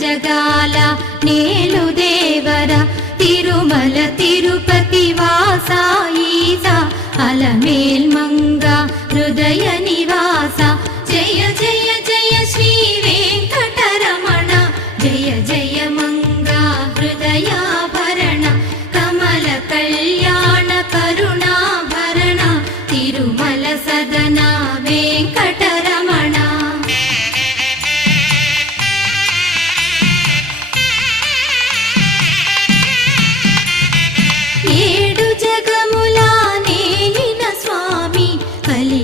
జగాల నేలు దేవర తిరుమల తిరుపతి వాసా ఈసా అలమేల్ మంగ హృదయ నివాస జయ జయ జయ శ్రీ వెంకటరమణ జయ జయ మంగ హృదయాభరణ కమల కళ్యాణ కరుణాభరణ తిరుమల సదనా